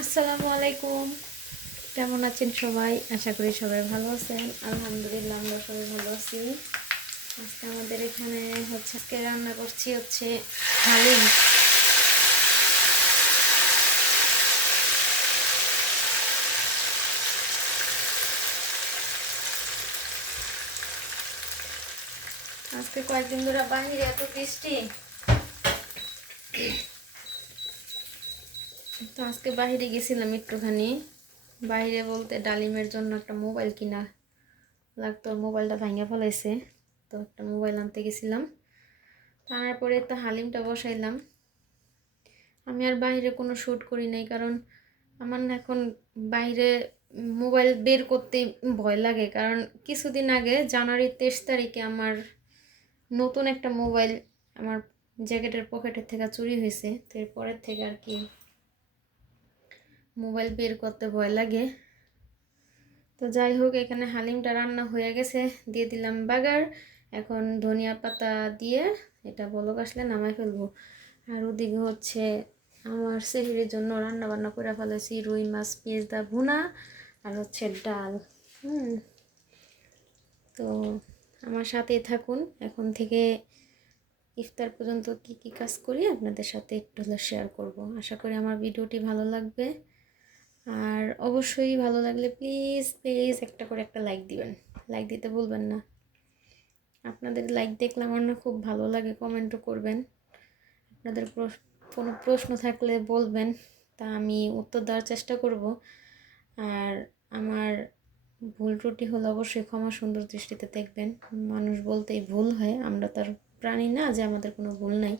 আসসালামু আলাইকুম। কেমন আছেন সবাই? আশা করি সবাই ভালো আছেন। আলহামদুলিল্লাহ আমরা সবাই ভালো আছি। আজকে আমাদের এখানে আজকে রান্না করছি হালিম। আজকে কয়েকদিন ধরে বাহিরে এত বৃষ্টি, তো আজকে বাহিরে গেছিলাম একটুখানি। বাইরে বলতে ডালিমের জন্য একটা মোবাইল কিনা লাগতো, মোবাইলটা ভাঙা ফেলাইছে, তো একটা মোবাইল আনতে গেছিলাম। তারপরে তো হালিমটা বসাইলাম। আমি আর বাইরে কোনো শ্যুট করি নাই, কারণ আমার না এখন বাইরে মোবাইল বের করতে ভয় লাগে। কারণ কিছুদিন আগে জানুয়ারি 23 তারিখে আমার নতুন একটা মোবাইল আমার জ্যাকেটের পকেটের থেকে চুরি হয়েছে। তো এরপরের থেকে আর কি মোবাইল বের করতে ভয় লাগে। তো যাই হোক, এখানে হালিমটা রান্না হয়ে গেছে, দিয়ে দিলাম বাগার। এখন ধনিয়া পাতা দিয়ে এটা বলক আসলে নামাই ফেলবো। আর ওদিকে আমার সেহরির জন্য রান্না বান্না করে ফেলেছি, রুই মাছ পেঁয়াজ দা ভুনা আর ডাল। তো আমার সাথেই থাকুন, এখন থেকে ইফতার পর্যন্ত কি কি কাজ করি আপনাদের সাথে একটু হলে শেয়ার করব। আশা করি আমার ভিডিওটি ভালো লাগবে। আর অবশ্যই ভালো লাগলে প্লিজ প্লিজ একটা করে একটা লাইক দিবেন, লাইক দিতে ভুলবেন না। আপনাদের লাইক দেখলে আমার না খুব ভালো লাগে, কমেন্টও করবেন। আপনাদের কোনো প্রশ্ন থাকলে বলবেন, তা আমি উত্তর দেওয়ার চেষ্টা করব। আর আমার ভুল ত্রুটি হলে অবশ্যই ক্ষমা সুন্দর দৃষ্টিতে দেখবেন। মানুষ বলতেই ভুল হয়, আমরা তার প্রাণী না যে আমাদের কোনো ভুল নাই।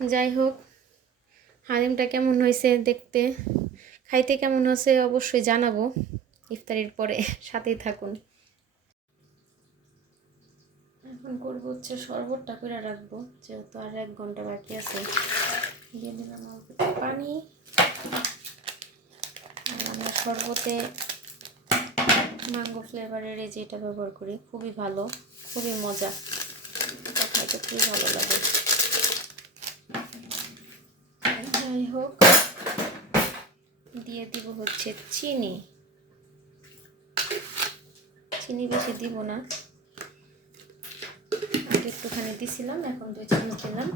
যাই হোক, হালিমটা কেমন হয়েছে দেখতে, খাইতে কেমন হয়েছে অবশ্যই জানাবো ইফতারির পরে। সাথেই থাকুন। এখন করবো শরবতটা করে রাখবো, যেহেতু আর 1 ঘন্টা বাকি আছে। দিয়ে দিলাম পানি। আর আমরা শরবতে ম্যাঙ্গো ফ্লেভারের এই যেটা ব্যবহার করি, খুবই ভালো, খুবই মজা, খাইতে খুবই ভালো লাগে। যাই হোক, দিয়ে দিব চিনি। চিনি বেশি দিব না, আগে একটুখানি দিছিলাম, এখন 2 চামচ দিলাম।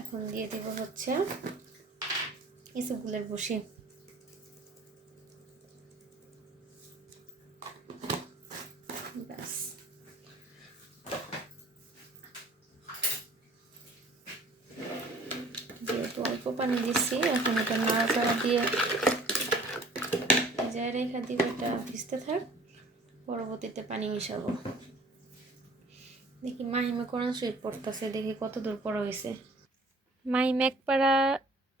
এখন দিয়ে দিব ইসবগুলের বসি। ব্যাস, যেহেতু অল্প পানি দিচ্ছি, এখন এটা নাড়াচাড়া দিয়ে ভিজায় রেখে দিব, এটা ভিজতে থাক। পরবর্তীতে পানি মিশাবো। দেখি মাহিমে কোরআন শরীফ পড়তেছে, দেখি কত দূর পড়া হয়েছে। মাহিম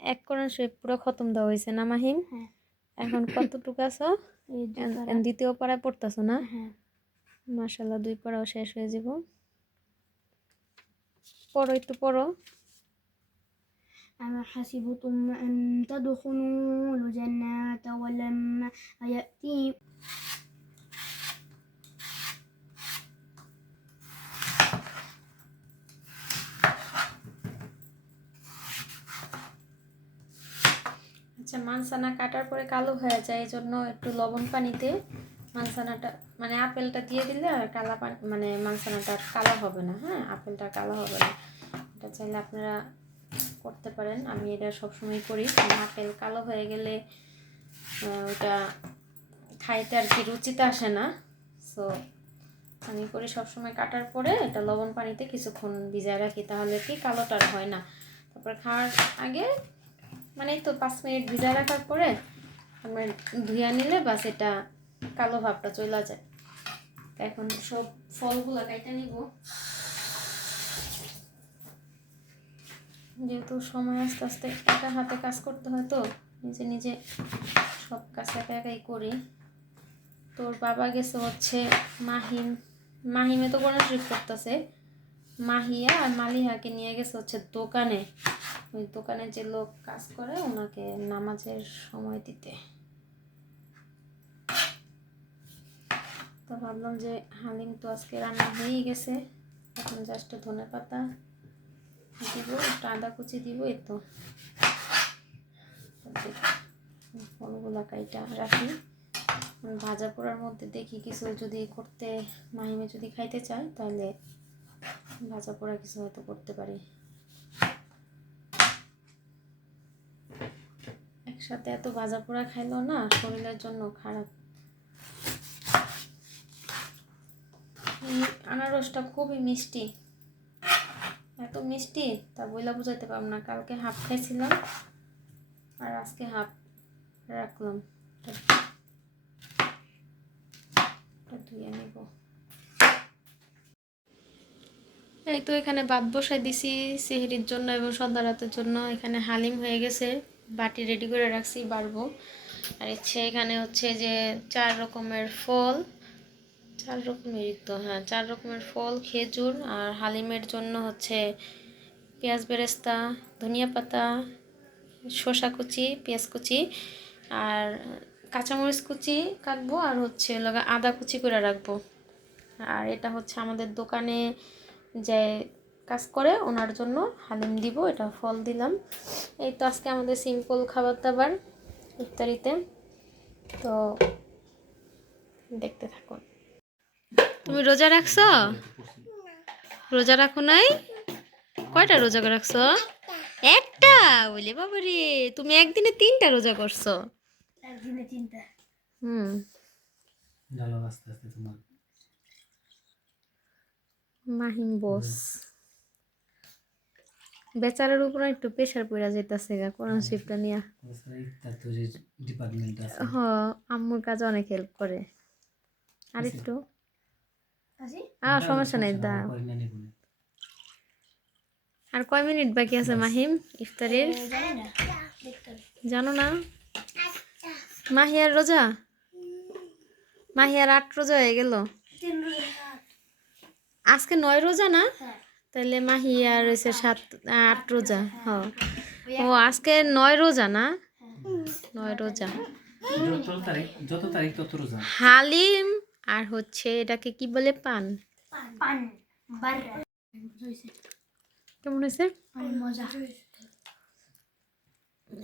এক কোরআন শরীফ পুরো খতম দেওয়া হয়েছে না মাহিম? এখন কতটুকু আছো? দ্বিতীয় পাড়ায় পড়তেছো না? মাশাআল্লাহ, 2 পাড়াও শেষ হয়ে যাব। পড়ো, একটু পড়ো। أم حسبتم أن تدخلوا الجنة ولما يأتي আচ্ছা, মানসানা কাটার পরে কালো হয়ে যায়, এই জন্য একটু লবণ পানিতে মানসানাটা মানে আপেলটা দিয়ে দিলে আর কালা পানি মানে মানসানাটা কালো হবে না। হ্যাঁ, আপেলটা কালো হবে না। এটা চাইলে আপনারা করতে পারেন, আমি এটা সবসময় করি। আপেল কালো হয়ে গেলে ওটা খাইতে আর কি রুচিতে আসে না। সো আমি করি সবসময় কাটার পরে এটা লবণ পানিতে কিছুক্ষণ ভিজায় রাখি, তাহলে কি কালোটা আর হয় না। তারপর খাওয়ার আগে মানে তো 5 মিনিট ভিজায় রাখার পরে আমরা ধুয়ে নিলে বাস এটা কালো ভাবটা চলে যায়। এখন সব ফলগুলো কাইটা নিব, যেহেতু সময় আস্তে আস্তে একা হাতে কাজ করতে হয়, তো নিজে নিজে সব কাজ একা একাই করি। তোর বাবা গেছে মাহিমে তো কোরআন শরীফ করতেছে, মাহিয়া আর মালিহাকে নিয়ে গেছে দোকানে। ওই দোকানে যে লোক কাজ করে ওনাকে নামাজের সময় দিতে। তো ভাবলাম যে হালিম তো আজকে রান্না হয়েই গেছে, এখন জাস্ট ধনে পাতা দিব, একটু আদা কুচি দিব, এই তো। ফলগুলো কাইটা রাখি। ভাজা পোড়ার মধ্যে দেখি কিছু যদি করতে, মাহিমে যদি খাইতে চায় তাহলে ভাজা পোড়া কিছু হয়তো করতে পারি। একসাথে এত ভাজা পোড়া খাইলো না, শরীরের জন্য খারাপ। আনারসটা খুবই মিষ্টি, এত মিষ্টি তা বইলা বুঝাইতে পারব না। কালকে হাফ খাইছিলাম আর আজকে হাফ রাখলাম। ধুয়ে নেব। এই তো এখানে ভাত বসাই দিছি সেহরির জন্য এবং সন্ধ্যা রাতের জন্য। এখানে হালিম হয়ে গেছে, বাটি রেডি করে রাখছি বাড়বো। আর এখানে হচ্ছে যে 4 রকমের ফল, 4 রকমেরই তো, হ্যাঁ 4 রকমের ফল, খেজুর। আর হালিমের জন্য হচ্ছে পেঁয়াজ বেরেস্তা, ধনিয়া পাতা, শসা কুচি, পেঁয়াজ কুচি আর কাঁচামরিচ কুচি কাটবো, আর হচ্ছে আদা কুচি করে রাখবো। আর এটা হচ্ছে আমাদের দোকানে যে কাজ করে ওনার জন্য হালিম দিব, এটা ফল দিলাম। এই তো আজকে আমাদের সিম্পল খাবার দাবার ইফতারিতে। তো দেখতে থাকুন। তুমি রোজা রাখছো? রোজা রাখো নাই? কয়টা রোজা রাখছো? একটা? বলি বাবা রে, তুমি একদিনে 3টা রোজা করছো? একদিনে 3টা। জানো আস্তে আস্তে তোমার মাহিম বস বেচারার উপর একটু প্রেশার পড়া যাইতাছে গা কোরআন শরীফটা নিয়া। তার তো যে ডিপার্টমেন্ট আছে, হ, আম্মুর কাজে অনেক হেল্প করে। আর একটু সমস্যা নাই, দাও। আর কয় মিনিট বাকি আছে মাহিম ইফতারের? জানো না? মাহিয়ার রোজা, মাহিয়ার 8 রোজা হয়ে গেল। আজকে 9 রোজা না? তাহলে মাহিয়ার রয়েছে 8 রোজা। ও আজকে 9 রোজা না? 9 রোজা। যত তারিখ তত রোজা। হালিম আর হচ্ছে এটাকে কি বলে, পান। কেমন হয়েছে? মজা।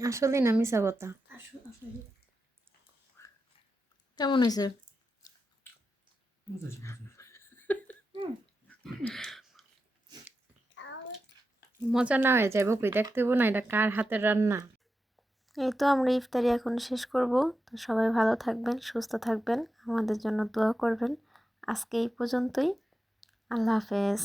আসলে না মিশা কথা। কেমন হয়েছে? মজা না হয়ে যাবে কই, দেখতে হবো না এটা কার হাতের রান্না। এই তো আমরা ইফতারি এখন শেষ করব। তো সবাই ভালো থাকবেন, সুস্থ থাকবেন, আমাদের জন্য দোয়া করবেন। আজকে এই পর্যন্তই। আল্লাহ হাফেজ।